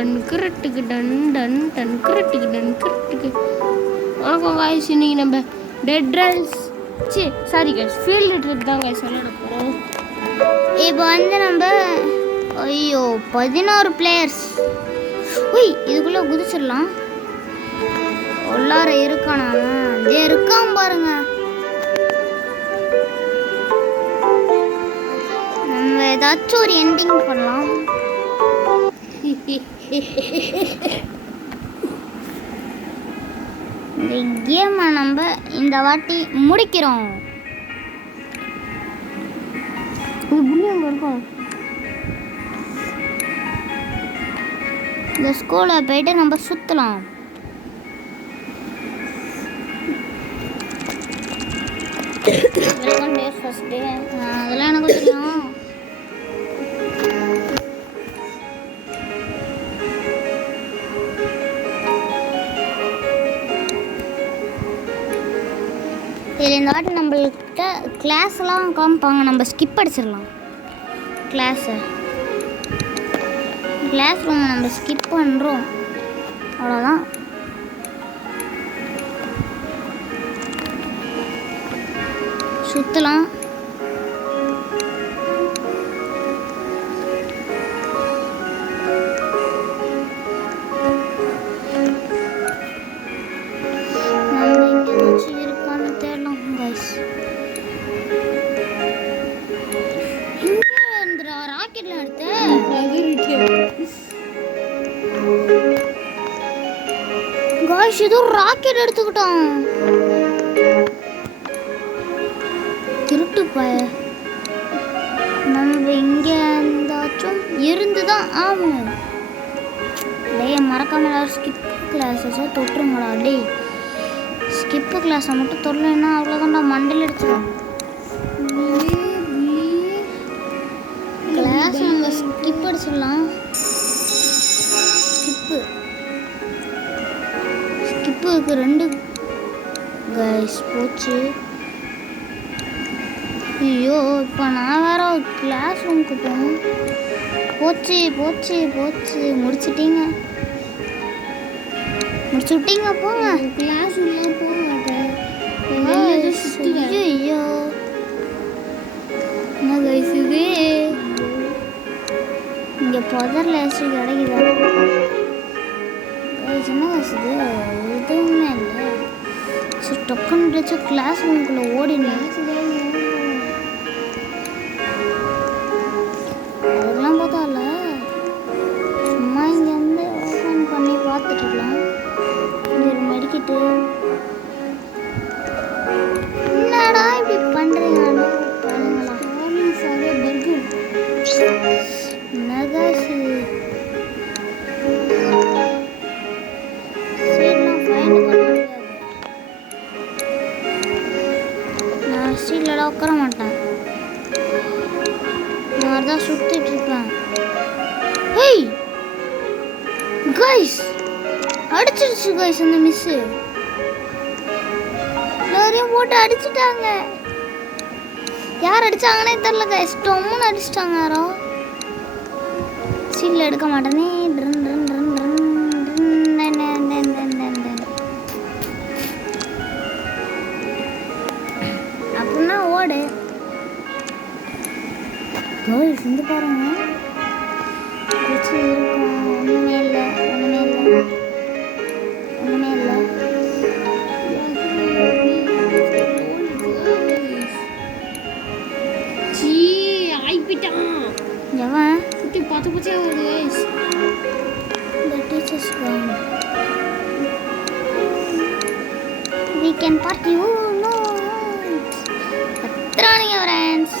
Ton கிரட்டுக்கு டன் டன் டன் கிரட்டுக்கு டன் கிரட்டுக்கு. வணக்கம் காய்ஸ், இன்னைக்கு நம்ம டெட் ரன்ஸ் சாரி கைஸ் ஃபீல்டு ட்ரிப் தான் கைஸ் விளையாட போகிறோம். இப்போ வந்து நம்ம 11 பிளேயர்ஸ். இதுக்குள்ளே குதிச்சிடலாம். உள்ளார இருக்கானா? அதே இருக்கான் பாருங்க. நம்ம ஏதாச்சும் ஒரு எண்டிங் பண்ணலாம். இந்த கேமை நம்ம இந்த வாட்டி முடிக்கிறோம். இந்த ஸ்கூலில் போயிட்டு நம்ம சுற்றலாம். அதெல்லாம் எனக்கு தெரியும். இதில் இந்த வாட்டி நம்மள்கிட்ட கிளாஸ்லாம் காமிப்பாங்க. நம்ம ஸ்கிப் அடிச்சிடலாம். கிளாஸ் ரூம் நம்ம ஸ்கிப் பண்ணுறோம். அவ்வளோதான். சுற்றலாம். ஏதோ ராக்கெட் எடுத்துக்கிட்டோம். திருட்டு பய. நம்ம இங்க இருந்தாச்சும் இருந்துதான் ஆகும். மறக்காம எல்லாரும் ஸ்கிப் கிளாஸஸை தொட்டுருங்களா. ஸ்கிப்பு கிளாஸை மட்டும் தொடலைன்னா அவ்வளோதான்டா, மண்டல் அடிச்சிடும். கிளாஸ் நம்ம ஸ்கிப் அடிச்சிடலாம். ஸ்கிப்புக்கு 2 கைஸ் போச்சு. ஐயோ, இப்போ நான் வேற கிளாஸ் ரூமுக்கு போகணும். போச்சு. முடிச்சு விட்டீங்க. போங்க கிளாஸ் உள்ள போங்க. ஐயோ என்ன கைஸ் இது? இங்கே புதரில் ஏசி கிடைக்குதா? என்ன வசதி? எதுவுமே இல்லை. சரி, டொக்குன்னு கிளாஸ் ரூமுக்குள்ளே ஓடினேன். அதெல்லாம் பார்த்தா இல்லை, சும்மா இங்கேருந்து ஓப்பன் பண்ணி பார்த்துட்டுருக்கலாம். இங்கே ஒரு மெடிக்கிட்டு. என்னடா இப்படி பண்ணுறீங்க? பாருங்களா, நகாசி ஸ்ட்ரீட்ல உட்கார மாட்டேன். நான் தான் சுத்திட்டு இருப்பேன். ஹேய் கைஸ், அடிச்சிடுச்சு கைஸ். அந்த மிஸ் எல்லாரையும் போட்டு அடிச்சுட்டாங்க. யார் அடிச்சாங்கன்னே தெரியல கைஸ். டொம்முன்னு அடிச்சிட்டாங்க யாரோ. ஸ்ட்ரீட்ல எடுக்க மாட்டேனே. அப்படின்னா ஓடு கைஸ். இந்த பாருங்க, இருக்கும். ஒன்றுமே இல்லை. எவன் குட்டி பச்சை வருது கைஸ். இந்த டீச்சர்ஸ் we can party. பத்திரானிங்க ஃப்ரெண்ட்ஸ்.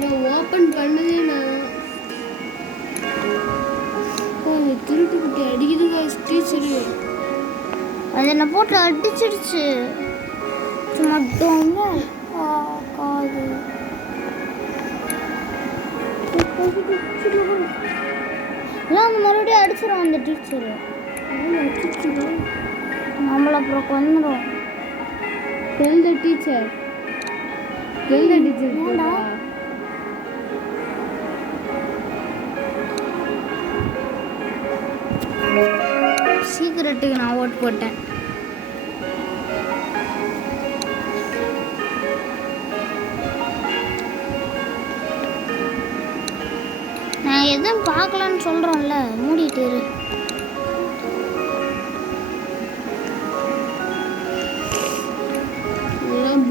நான் ஓப்பன் பண்ணதே திருட்டு குட்டி அடிக்குது கைஸ். டீச்சரு அது என்ன போட்டு அடிச்சிடுச்சு. சும்மா காது அந்த மறுபடியும் அடிச்சிடும் அந்த டீச்சரு. நம்மள அப்புறம் கொண்டுடும். டீச்சர் ஃபேவரட்டுக்கு நான் ஓட் போட்டேன். நான் எதுவும் பார்க்கலன்னு சொல்கிறோம்ல, மூடிட்டு இரு. இதெல்லாம்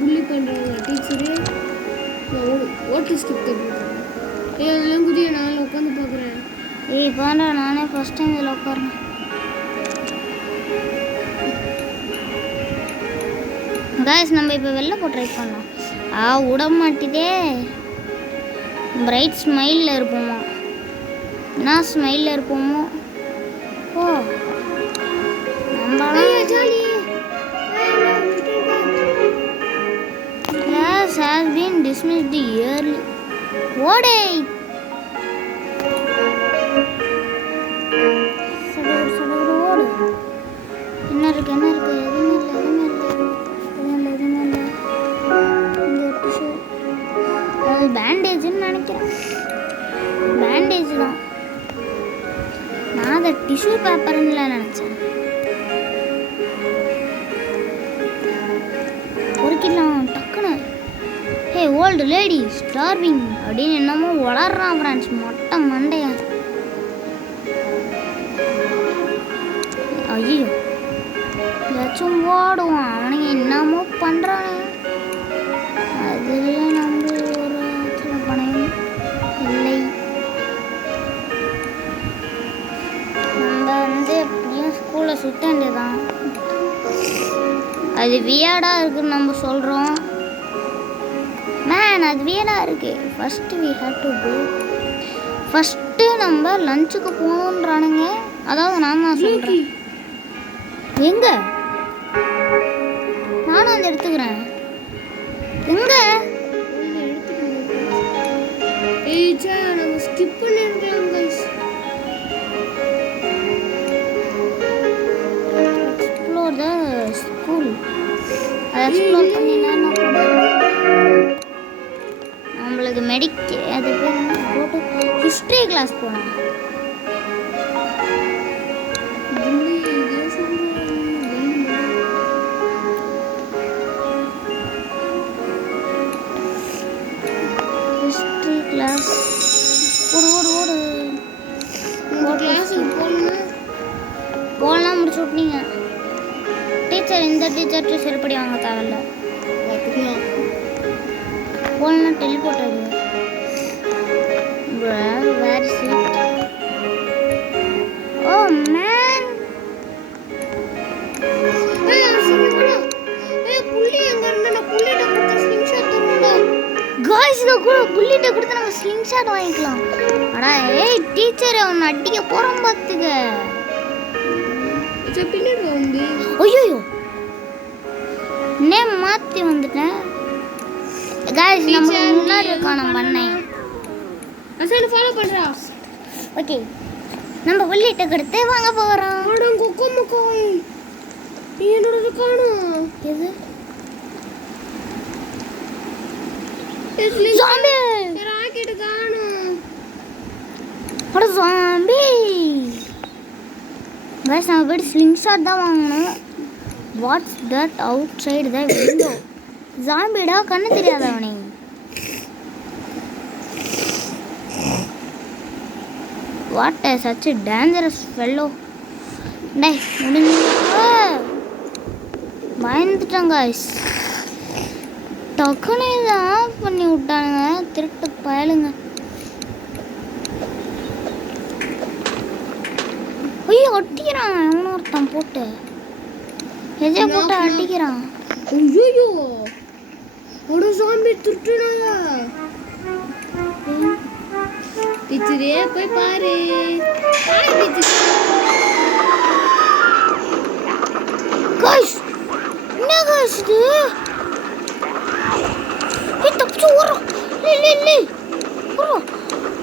புள்ளி பண்ணுறாங்க டீச்சரு. ஓட்டு ஸ்கிப் போடுறாங்க. அதெல்லாம் குதிய நான் உட்காந்து பார்க்குறேன். ஏய் பாண்டா, நானே ஃபர்ஸ்ட் டைம் இதில் உட்காரேன். காய்ஸ் நம்ம இப்போ வெளில போய் ட்ரை பண்ணலாம். விட மாட்டிதே. பிரைட் ஸ்மைலில் இருப்போமா? என்ன ஸ்மைலில் இருப்போமோ? ஓ நம்ம class has been dismissed early. ஓடே ஓடு. என்ன இருக்கு எதுவுமே இல்லை. அது பேண்டேஜ்னு நினைக்கிறேன். பேண்டேஜ் தான். நான் அதை டிஷ்யூ பேப்பர்னு நினச்சேன். பொறுக்கிடலாம் டக்குன்னு. ஹே ஓல்டு லேடி ஸ்டார்விங் அப்படின்னு என்னமோ வளர்றான் ஃப்ரெண்ட்ஸ், மொட்டை மண்டையா. ஐயோ ஏதாச்சும் ஓடுவான், அவனுங்க என்னமோ பண்ணுறானே. அதுலேயே நம்ம ஒரு சில பணம் இல்லை. நம்ம எப்படியும் ஸ்கூலில் சுத்த வேண்டியதான். அது வியர்டாக இருக்குன்னு நம்ம சொல்கிறோம். மேன் அது வியர்டாக இருக்கு. ஃபஸ்ட்டு நம்ம லஞ்சுக்கு போகணுன்றானுங்க. அதாவது நான் தான் சொல்கிறேன். எங்கே நானும் வந்து எடுத்துக்கிறேன். எங்கே நம்ம ஸ்கிப் பண்ணிருக்கலாம் गाइस. Explore the school. அதை எக்ஸ்ப்ளோர் பண்ணினா நம்மளுக்கு அது பேர் போட்டு ஹிஸ்ட்ரி கிளாஸ் போனோம். ஹிஸ்ட்ரி கிளாஸ் ஓடு கிளாஸுக்கு போகலாம். முடிச்சு விட்டீங்க டீச்சர். இந்த டீச்சர்கிட்ட செருப்படி வாங்க தேவையில்ல. போகலன்னா டெலிபோர்ட் ஆகுது. வேர் சீட். ஓ மேன், காய்ஸ் இத கூட புல்லிட்ட கொடுத்து நம்ம ஸ்லிங் ஷாட் வாங்கிக்கலாம். அடா ஏய் டீச்சர், அவன் அடிக்க போறோம் பாத்துக்க. பின்னாடி வந்து ஐயோ நேம் மாத்தி வந்துட்டேன். गाइस நம்ம முன்னாடி இருக்கான பண்ணேன். அசல் ஃபாலோ பண்றா. ஓகே நம்ம புல்லிட்ட கொடுத்து வாங்க போறோம். அட கொக்கோ மக்காய் என்னோட காணோம். எது ஜாம்பி ராக்கெட் காணோம். அட ஜாம்பி. गाइस நம்ம போய் ஸ்லிங் ஷாட் தான் வாங்கணும். What's that outside the window? ஜாம்பிடா, கண்ணு தெரியாதவனே. What a such a dangerous fellow. டேய் முடிஞ்சு பயந்துட்டேன் गाइस. டக்குன்னு இதை ஆஃப் பண்ணி விட்டானுங்க திருட்டு பயலுங்க. ஐயோ அடிக்கிறான் அவனு ஒருத்தன் போட்டு. எஜே போட்டு அடிக்கிறான். ஐயோ அட ஜாம்பி துட்டுனாயா. டீச்சரே போய் பாரு. गाइस என்ன गाइस இது? தப்பிச்சு ஓடுறோம். லே ஓடுறோம்.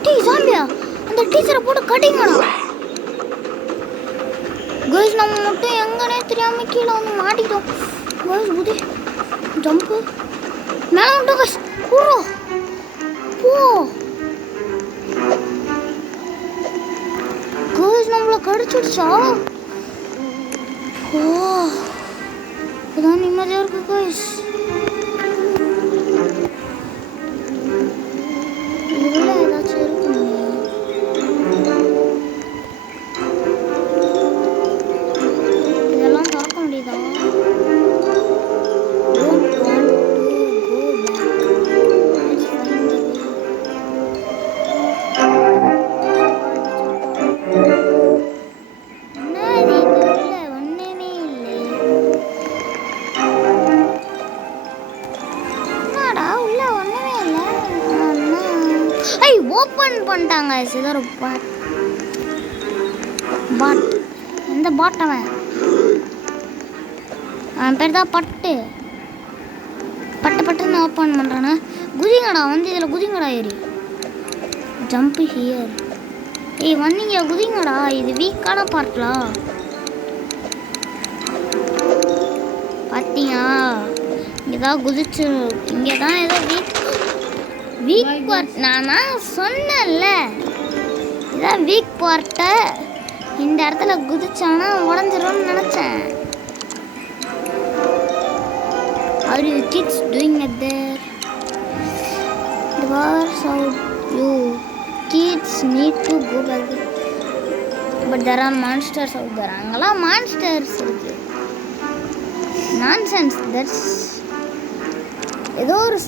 டீ ஜாம்பியா, அந்த டீச்சரை போட்டு கடிங்கடா. गाइस நம்ம மட்டும் எங்கனே தெரியாம கீழே வந்து மாட்டிட்டோம். गाइस புடி ஜம்ப் மேல வந்து गाइस ஓடுறோம். போ गाइस நம்மள கடிச்சிடுச்சா? ஓ இதான் நிம்மதியாக இருக்கு கைஸ். இதுல ஏதாச்சும் இருக்குமே. இதெல்லாம் திறக்க முடியுதா? Don't want to go back. Let's find the way. என்னது இது? உள்ள ஒண்ணுமே இல்லை. என்னடா உள்ள ஒண்ணுமே இல்லை. ஐ ஓபன் பண்ணிட்டாங்க. ஏதோ ஒரு பாட். எந்த பாட் அவன் பேர் தான் பட்டு பட்டுன்னு ஓப்பன் பண்ணுறானே. குதிங்கடா வந்து இதில் குதிங்கடா ஏறி. Jump here. ஏய் வந்தீங்க குதிங்கடா. இது வீக்கான பார்ட்லா பார்த்தீங்க. இங்கே தான் குதிச்சு இங்கே தான் ஏதோ வீக் பார்ட். நான் சொன்னேன்ல இதான் வீக் பார்ட்டை. இந்த இடத்துல குதிச்சானா உடஞ்சிரும்னு நினச்சேன். Are you kids doing it there? The bars out. You kids need to go back. But there are monsters out there. அங்கெல்லாம் monsters இருக்கு. Nonsense. That's ஏதோ ஒரு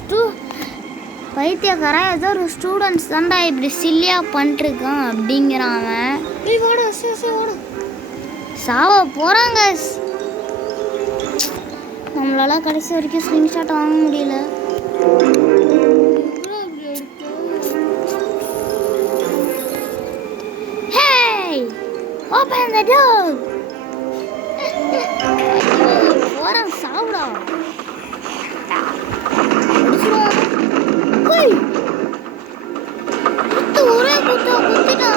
பைத்தியக்காரன் ஏதோ ஒரு ஸ்டூடெண்ட்ஸ் தான்டா இப்படி சில்லியாக பண்ணிருக்கான் அப்படிங்கிறான் அவன். சாவ போகிறாங்க. நம்மளால கடைசி வரைக்கும் ஸ்க்ரீன்ஷாட் வாங்க முடியல. Hey! Open the door! போறான் சாவுடா. ஹேய்! ஒரே குத்தினா.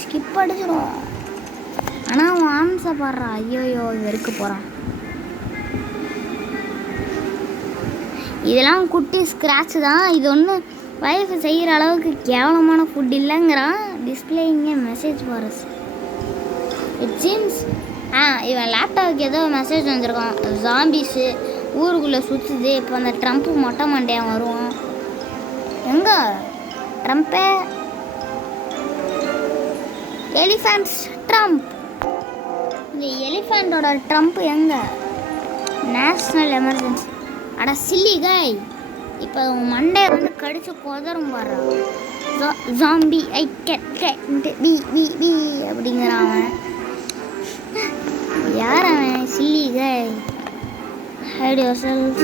ஸ்கிப் அடிச்சிடும். ஆனால் அவன் ஆன்சப்படுறான். ஐயோயோ வெறுக்க போகிறான். இதெல்லாம் குட்டி ஸ்க்ராட்ச் தான். இது ஒன்றும் வைஃப் செய்கிற அளவுக்கு கேவலமான ஃபுட் இல்லைங்கிறான். டிஸ்பிளே இங்கே மெசேஜ் ஃபாரஸ். இட் சீம்ஸ் இவன் லேப்டாப்புக்கு ஏதோ மெசேஜ் வந்திருக்கான். ஜாம்பிஸு ஊருக்குள்ளே சுற்றுது. இப்போ அந்த ட்ரம்ப்பு மொட்டை மண்டையாக வருவான். எங்கே ட்ரம்ப்பே? Elephants trump. இந்த எலிஃபண்டோட ட்ரம்ப் எங்கே? National emergency. அட சில்லி காய். இப்போ மண்டையை வந்து கடிச்சு கொதரும் பாரு. Zombie I get pee pee pee அப்படிங்கிறான் அவன். யார் அவன்? Silly guy. Hide yourself.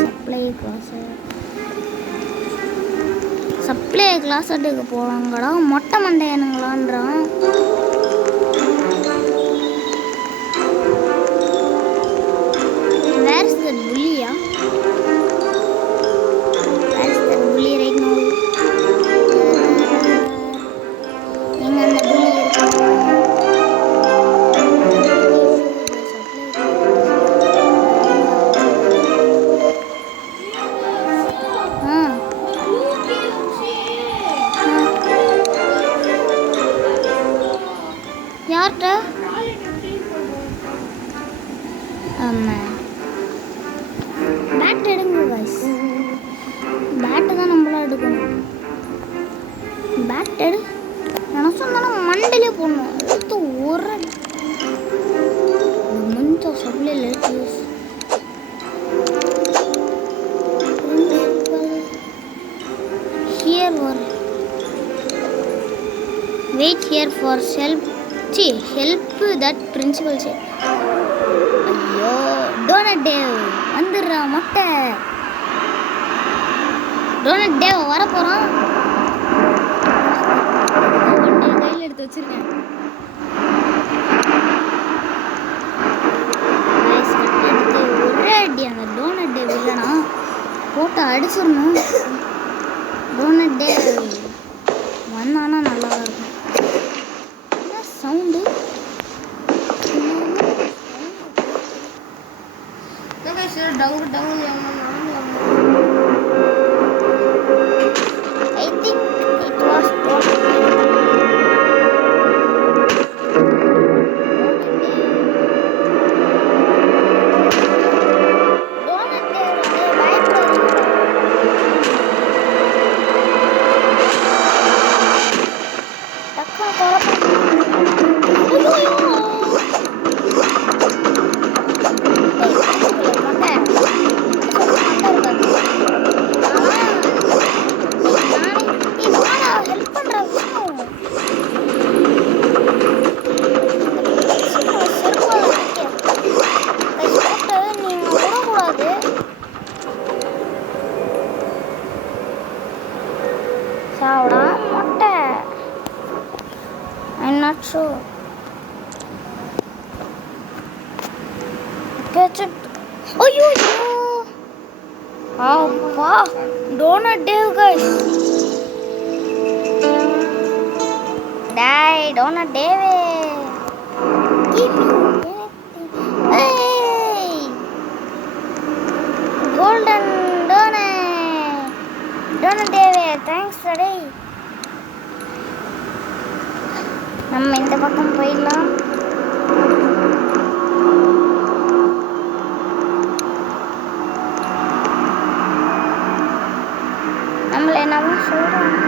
Supply கிளாஸட்டுக்கு போகலாங்கடா. மொட்டை மண்டையனுங்களான்றான். வேர்ஸ் த புல்லியா? Where's the bully right no? எங்க அந்த புல்லி இருக்கு? யார்கிட்ட? ஆமாம் பேட் எடுங்க காய்ஸ். பேட்டு தான் நம்மளாம் எடுக்கணும். பேட் எடு. நான் சொன்னாலும் மண்டையிலே போடணும். எடுத்து ஒரு முஞ்ச சப்ளை லேட் யூஸ். ஹியர் ஒரு wait here for help. Help that principal say. ஐயோ டோனட் டேவ் வந்துடுறா மொட்டை. டோனட் டேவ் வரப்போகிறான். கையில் எடுத்து வச்சிருக்கேன். ஒரே அடி அந்த போட்டு அடிச்சிடணும். டோனட் டே வந்தானா நல்லா இருக்கும். என்ன sound? I think it was I'm not sure. Catch it. Oh, you. Oh, wow. Donut Dave, guys. Die, Donut Dave. Give me anything. Hey. Golden donut. Donut Dave, thanks today. நம்ம இந்த பக்கம் போயிடலாம். நம்மள என்னவோ சொல்றாங்க.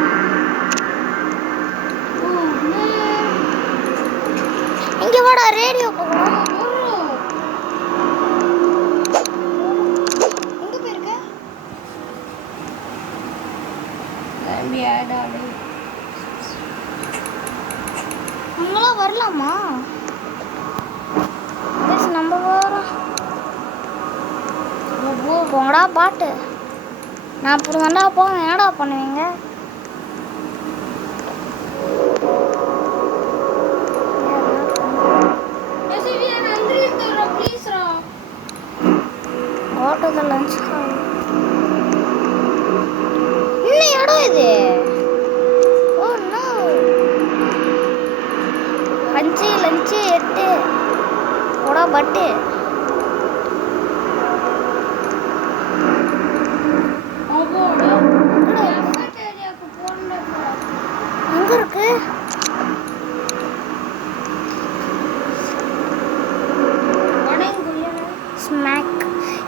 இங்க வாடா ரேடியோ போகலாம். எங்க போயிருக்க? நம்மளாம் வரலாமா? நம்ம வரோம். போங்கடா பாட்டு. நான் அப்படி வந்தா போங்க. என்னடா பண்ணுவீங்க? ஓட்டத லஞ்ச் இன்னும் இடம் இது. Oh no. 5 லஞ்சு 8 போடா பட்டு. எங்க இருக்கு? ஸ்மாக்.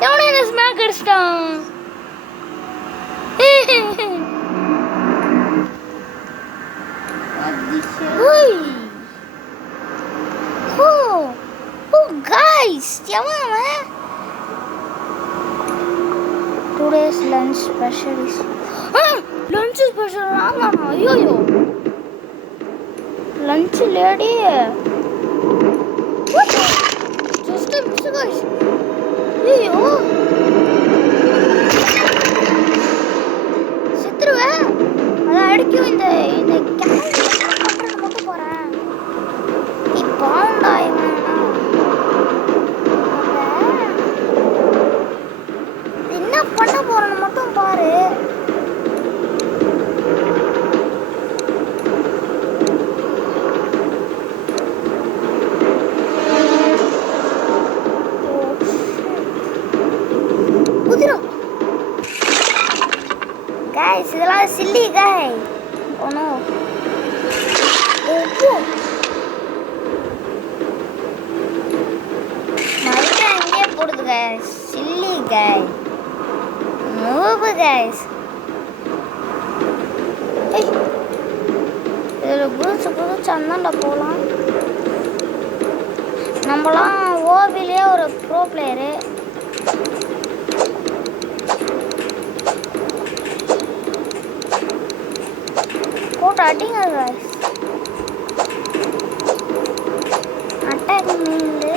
எவனோ என்ன ஸ்மாக் அடிச்சிட்டான். Guys, today's lunch special is lunch special. Ayyo lunch lady. What? Just a miss, guys. Ayyo சித்ருவே அத அடிக்கும். இந்த கேமரா பண்றது மட்டும் போறேன். இப்போ என்ன பண்ண போறேன்னு மட்டும் பாரு. Guys, இதெல்லாம் silly guy. Oh no. மறுபடியும் அங்கேயே போடுது guys. Silly guy. Move guys. இதில் குதிச்சு அந்தாண்ட போகலாம். நம்மளாம் ஓவிலே ஒரு ப்ரோ பிளேயரு. போட்டு அடிங்க guys. அட்டாக் மீண்டு.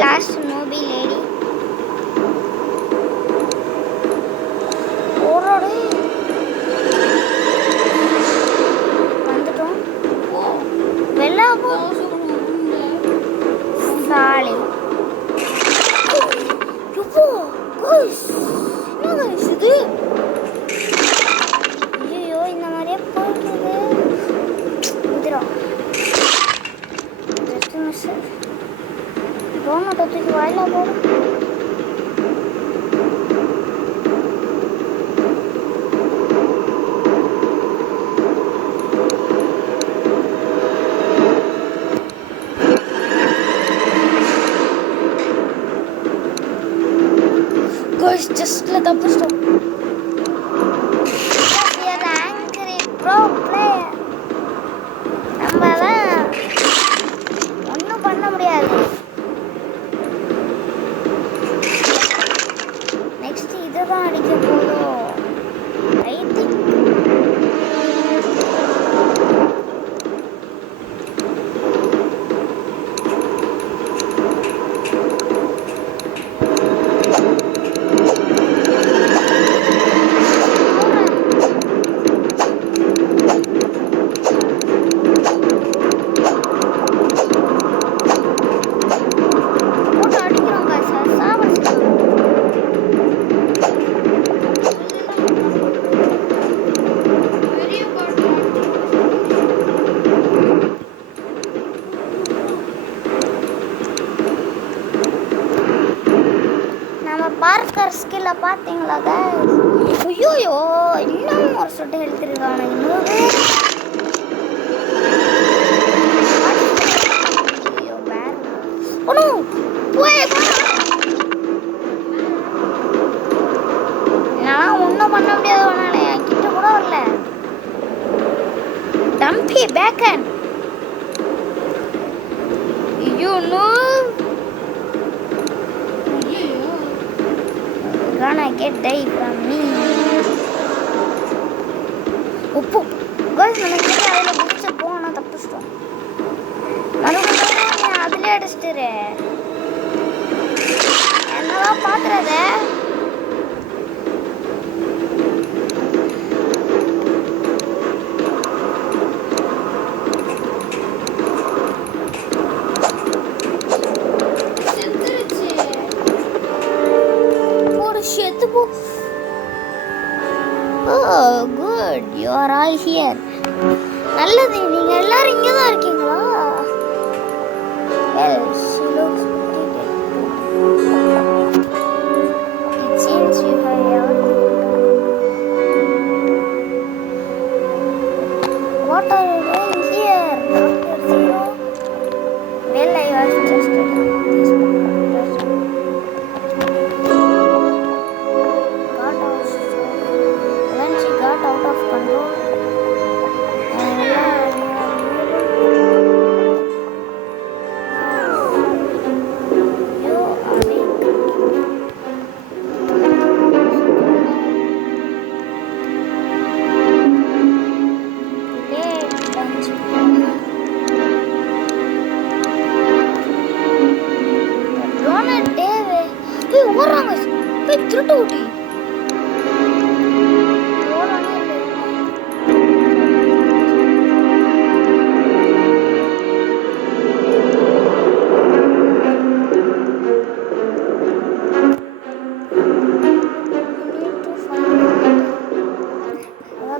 லாஸ்ட் நோபி லேடி ஓரோடு வந்துட்டோம். வெள்ளா போ சாலி யுப்போ கைஸ் என்ன கைஸ் இது? ஐயோ இந்த மாதிரியே போயிடுது. வந்துடும் ஜஸ்ட் மிஸ். டோனட்டை தூக்கி வாயில போடும். Guys, just let up the stop. We are angry pro player. நம்மள ஒன்றும் பண்ண முடியாது. நெக்ஸ்ட் இதுதான் அடிக்க போதும். ஐ திங்க் பார்க்கர் ஸ்கில்ல பாத்தீங்களா गाइस? ஐயோ இன்னும் ஒரு சொட்டு ஹெல்த் இருக்கானே இன்னொரு. ஐயோ பேர் ஓ நோ போய் நான் ஒன்றும் பண்ண முடியாதவனால என் கிட்ட கூட வரல. டம்பி பேக்கன் ஐயோ no gonna get die from me. உப்பு guys நம்ம கிட்ட அதுல புடிச்சு போனா தப்பிச்சிட்டோம். மறுபடியும் அதுல அடிச்சிட்டே என்னவா பாக்குறத Oh, good. You are all here. நல்லது நீங்க எல்லாரும் இங்க தான் இருக்கீங்களா? Well, she looks pretty dead. It seems you have everything. What are you doing here, Dr. Zero? Well, I was just out of control. திருட்டு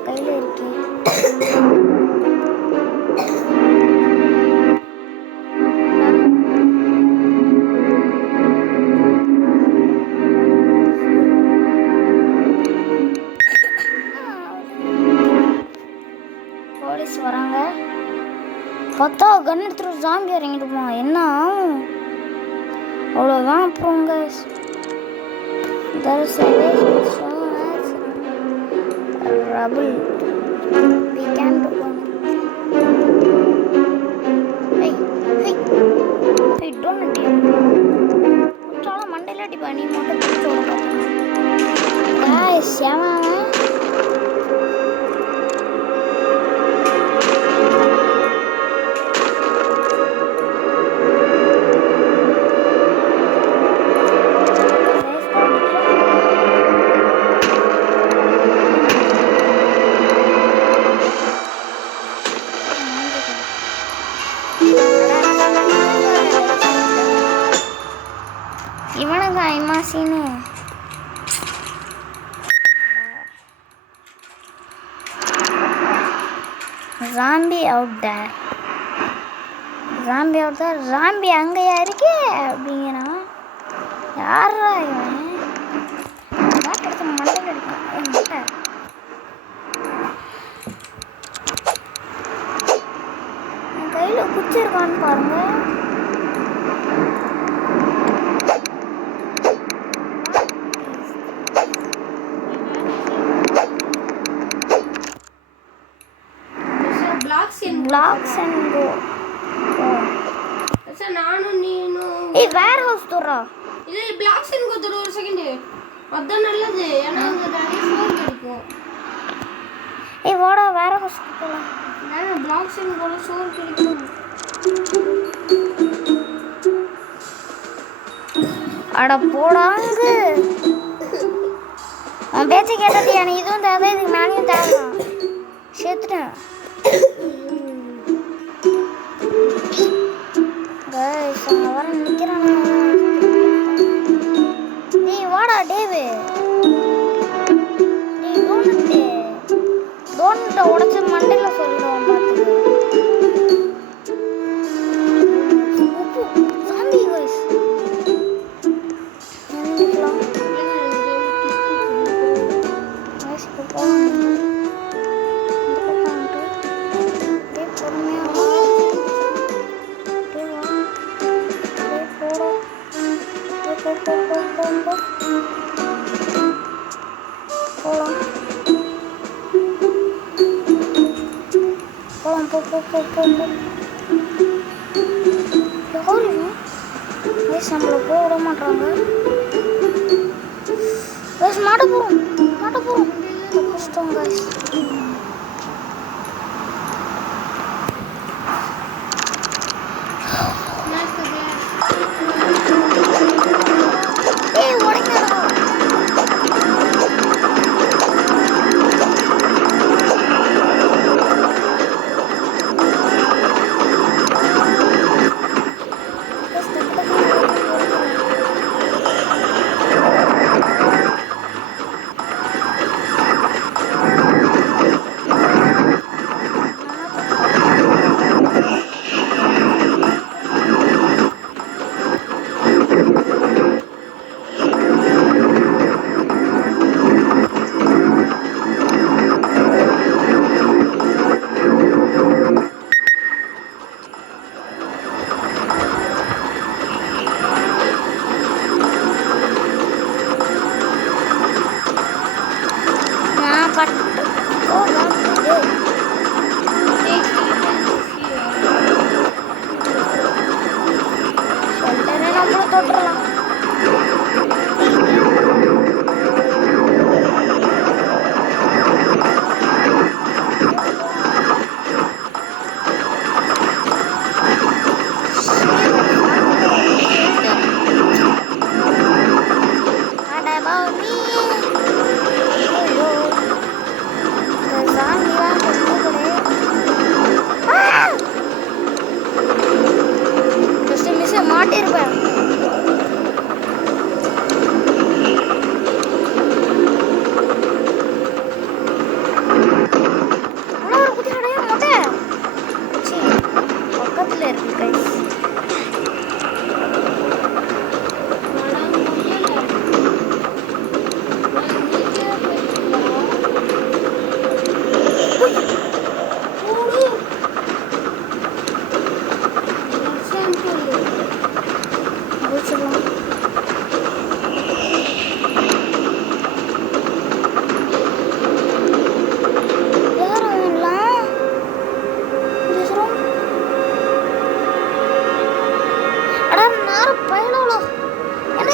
கையில இருக்கேன். போலீஸ் வராங்க. பார்த்தா கன் எடுத்துட்டு ஜாம்பி இறங்கிடுமா என்ன அவ்வளோதான். அப்புறம் guys there is a way so much rubble we can do one. hey don't deal சால மண்டையில அடிப்பா நீ மட்டும் பிடிச்சோட guys ஏமா இவனுக்கு ஐமாசின்னு ஜாம்பி அவுட் தேர் ஜாம்பி அங்கேயா இருக்கே அப்படிங்கிறான். யாரா இவன்? எடுத்து மண்டையில் அடிப்பான். மட்டை என் கையில் குச்சி இருக்கான்னு பாருங்க. Blocks and go. अच्छा ನಾನು ನೀನು ಏ ವೇರ್ ಹೌಸ್ ತೋರ ಇಲ್ಲ ಬ್ಲಾಕ್ಸ್ ಅನ್ನು ಗೊತ್ತು ஒரு செகண்ட் அதான் நல்லது ஏன்னா அங்க நிறைய ஃபோன் கிடைக்கும். ஏ வாடா வேர் ஹவுஸ் போலாம். நான் பிளாக்ஸ் அನ್ನು போல சோர் கிடைக்கும். அட போடாங்க உன் பேச்சை கேட்டது எனக்கு இதுவும் தேவை இதுக்கு மேலேயும் தேவை சேர்த்துட்டேன். அங்கே வர நிற்கிறானா? நீ வாடா டேவு. நீ டோனட்டை உடச்சி மண்டையில் சொல்லிடுவோம் பார்த்துக்கு. சாம்பி வாய்ஸ் நினைக்கலாம். வாய்ஸ்க்கு போகணும். நம்மளை போக விட மாட்டாங்க. மாட்ட போகிறோம் கஷ்டம் காய்ஸ்.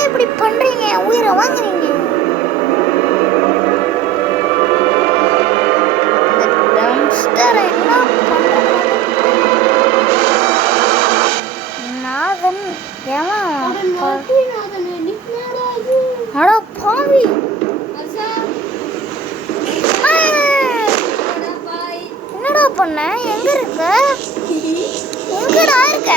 இப்படி பண்றீங்க? உயிரை வாங்குறீங்க. இந்த டம்ஸ்டர் என்ன பண்றாங்க? நாதன் ஏமா அட பாவி என்னடா பண்ண? எங்க இருக்க? எங்கடா இருக்க?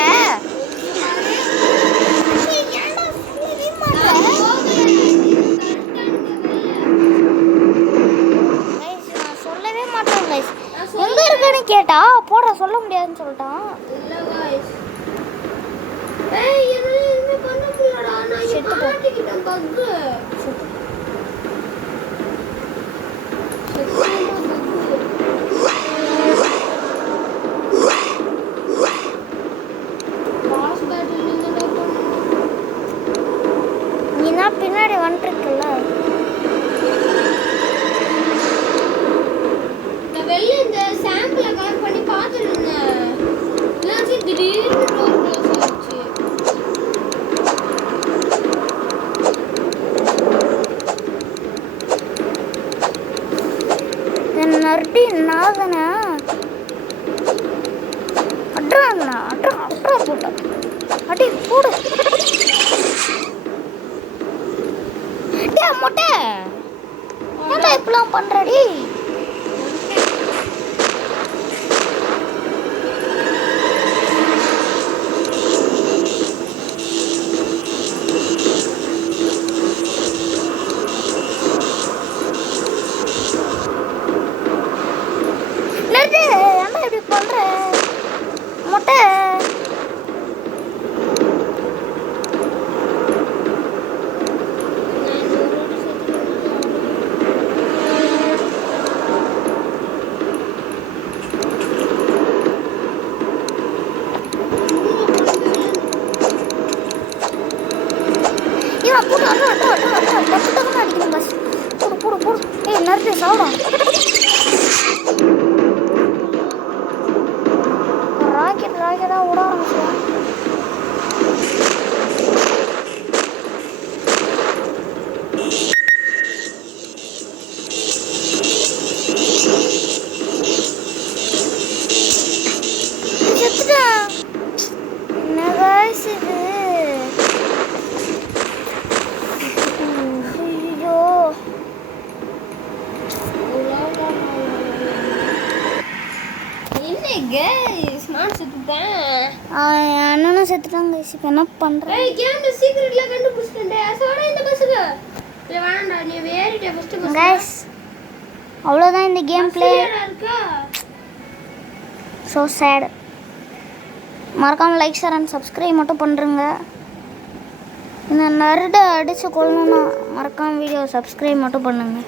சொல்லிட்டான். இல்ல गाइस ஏய் என்ன பண்ண முடியலடா நான் இங்க மாட்டிக்கிட்டேன் பக் நீனா பின்னாடி வந்துருக்குல்ல. நான் வெளிய இந்த சாம்பிளை கலெக்ட் பண்ணி பார்த்துட்டு இருந்தேன். என்னாச்சு திடீர்னு டோர் க்ளோஸ் ஆச்சு. நர்டி நாதனா அட்ரா போட்ட அடி போடு. மொட்டை ஏன்டா இப்பெல்லாம் பண்றடி? ஏன்டா இப்படி பண்ற மொட்டை? நர்டு சாப்பிடும். ராக்கெட்டா ஓட ஆரம்பிச்சிடும். என்ன guys இது? ஐயோ என்ன गाइस நான் செத்துட்டேன். அண்ணனும் செத்துட்டாங்க guys. இப்போ என்ன பண்றேன்? ஏய் கேம்ல சீக்ரெட்ல கண்டுபிடிச்சிட்டேன். அதோட இந்த பஸ்ஸுக்கு இல்ல வேண்டாம் நீ வேறிட்ட ஃபர்ஸ்ட் பஸ் guys அவ்வளவுதான் இந்த கேம் ப்ளே. இருக்கா so sad. மறக்காம லைக் ஷேர் அண்ட் சப்ஸ்கிரைப் மட்டும் பண்ணுறங்க. இந்த நர்டை அடித்து கொள்ளணும்னா மறக்காம வீடியோ சப்ஸ்கிரைப் மட்டும் பண்ணுங்க.